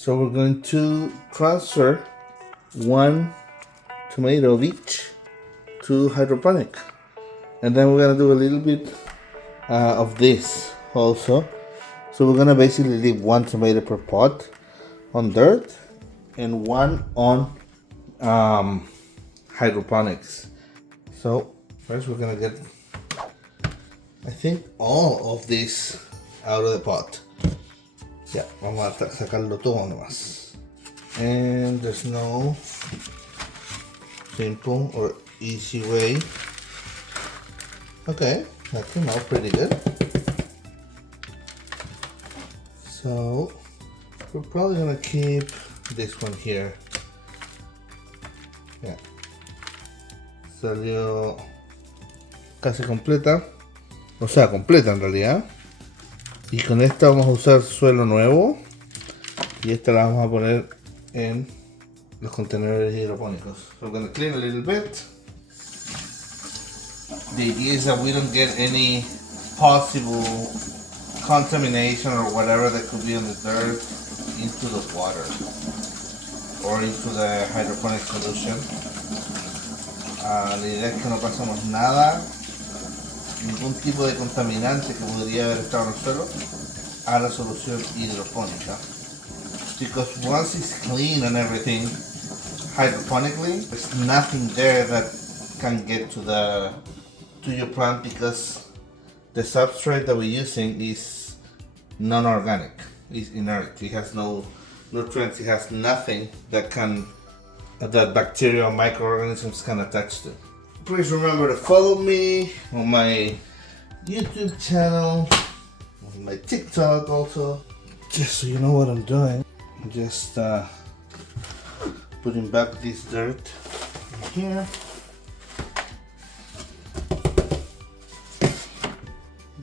So we're going to transfer one tomato of each to hydroponic. And then we're gonna do a little bit of this also. So we're gonna basically leave one tomato per pot on dirt and one on hydroponics. So first we're gonna get, I think, all of this out of the pot. Ya, vamos a sacarlo todo nomás. And there's no simple or easy way. Okay, that came out pretty good. So we're probably gonna keep this one here. Yeah. Salió casi completa. O sea, completa en realidad. Y con esta vamos a usar suelo nuevo. Y esta la vamos a poner en los contenedores hidropónicos. So we're gonna clean a little bit. The idea is that we don't get any possible contamination or whatever that could be on the dirt into the water or into the hydroponic solution. La idea es que no pasemos nada, ningún tipo de contaminante que podría haber estado en el suelo a la solución hidropónica. Because once it's clean and everything hydroponically, there's nothing there that can get to your plant because the substrate that we're using is non-organic, it's inert, it has no nutrients, it has nothing that bacteria or microorganisms can attach to. Please remember to follow me on my YouTube channel, on my TikTok also, just so you know what I'm doing. I'm just putting back this dirt in here.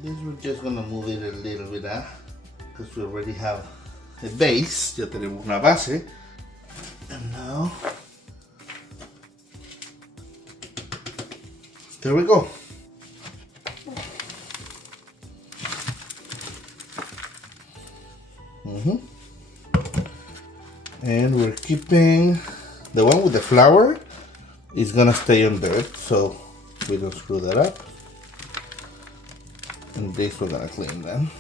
This we're just gonna move it a little bit because we already have a base, ya tenemos una base. And now, there we go. And we're keeping the one with the flower is gonna stay on dirt, so we don't screw that up. And this we're gonna clean them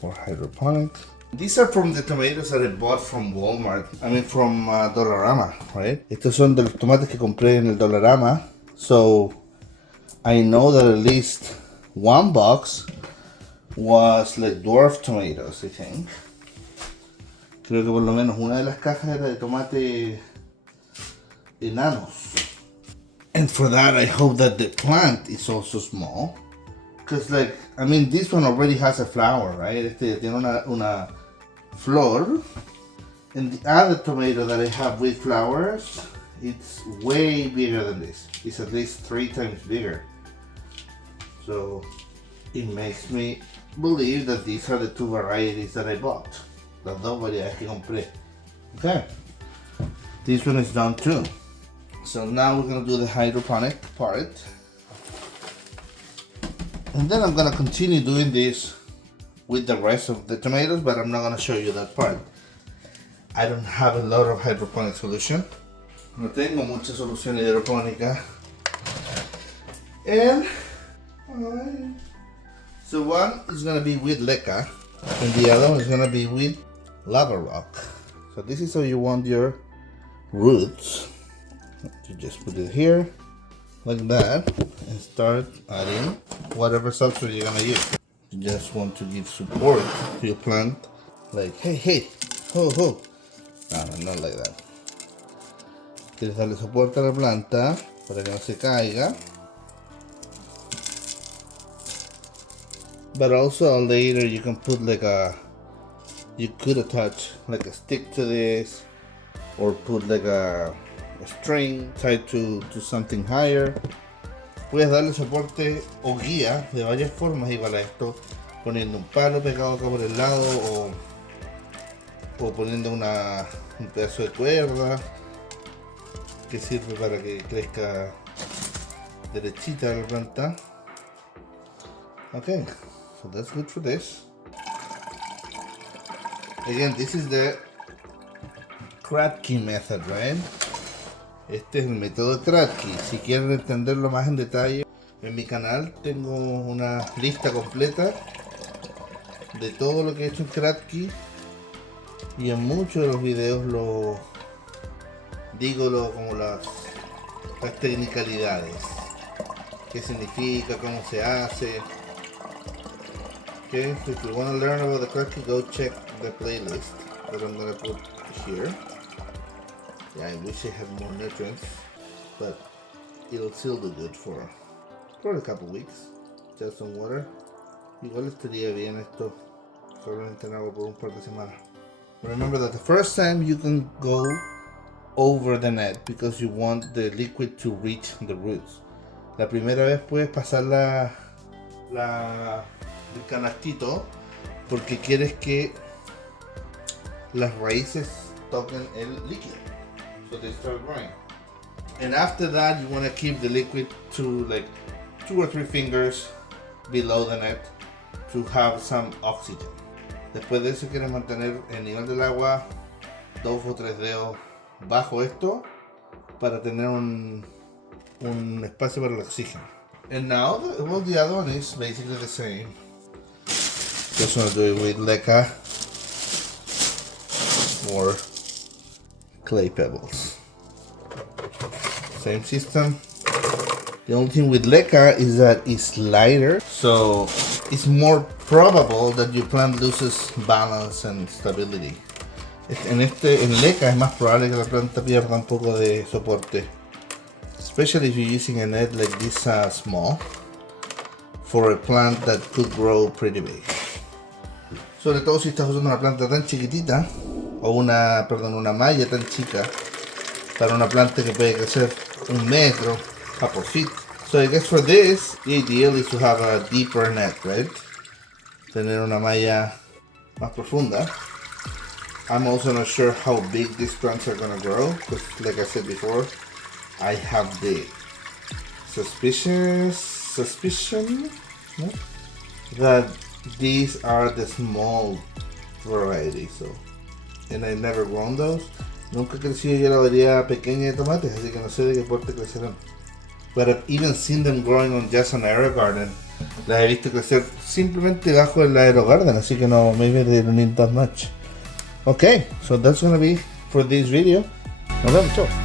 for hydroponic. These are from the tomatoes that I bought from Walmart. I mean from Dollarama, right? Estos son de los tomates que compré en el Dollarama. So I know that at least one box was like dwarf tomatoes, I think. Creo que por lo menos una de las cajas era de tomate enanos. And for that, I hope that the plant is also small. Because like, I mean, this one already has a flower, right? Este tiene una flor. And the other tomato that I have with flowers, it's way bigger than this. It's at least 3 times bigger. So it makes me believe that these are the 2 varieties that I bought. Las dos variedades que compré. Okay. This one is done too. So now we're gonna do the hydroponic part. And then I'm gonna continue doing this with the rest of the tomatoes, but I'm not gonna show you that part. I don't have a lot of hydroponic solution. No tengo mucha solución hidropónica. And so one is gonna be with leca, and the other one is gonna be with lava rock. So this is how you want your roots. You just put it here like that and start adding whatever substrate you're gonna use. You just want to give support to your plant, like hey, ho. No, not like that. Quieres darle soporte a la planta para que no se caiga. But also later you can put you could attach like a stick to this, or put like a string tied to something higher. Puedes darle soporte o guía de varias formas igual a esto, poniendo un palo pegado acá por el lado o poniendo un pedazo de cuerda que sirve para que crezca derechita la planta. Okay, so that's good for this. Again, this is the Kratky method, right? Este es el método Kratky. Si quieren entenderlo más en detalle, en mi canal tengo una lista completa de todo lo que he hecho en Kratky, y en muchos de los videos lo digo como las technicalidades, qué significa, cómo se hace. Okay, so if you want to learn about the Kratky, go check the playlist that I'm gonna put here. Yeah, I wish I had more nutrients, but it'll still do good for a couple weeks. Just some water. Igual estaría bien esto solamente en agua por un par de semanas. Remember that the first time you can go over the net because you want the liquid to reach the roots. La primera vez puedes pasar el canastito porque quieres que las raíces toquen el líquido, so they start growing. And after that, you want to keep the liquid to like 2 or 3 fingers below the net to have some oxygen. Después de eso quieres mantener el nivel del agua 2 o 3 dedos bajo esto para tener un espacio para el oxígeno. And now the other one is basically the same. Just want to do it with leca or clay pebbles. Same system. The only thing with leca is that it's lighter, so it's more probable that your plant loses balance and stability. En leca es más probable que la planta pierda un poco de soporte, especially if you're using a net like this small for a plant that could grow pretty big. Sobre todo si estás usando una planta tan chiquitita o una malla tan chica para una planta que puede crecer 1 metro, couple feet. So I guess for this, the ideal is to have a deeper net, right? Tener una malla más profunda. I'm also not sure how big these plants are gonna grow, because like I said before, I have the suspicion that these are the small variety, so, and I've never grown those. Nunca he crecido yo la variedad pequeña de tomates, así que no sé de qué porte crecerán. But I've even seen them growing on just an AeroGarden. Las he visto crecer simplemente bajo el AeroGarden, así que no, maybe they don't need that much. Okay, so that's gonna be for this video. Nos vemos, chao.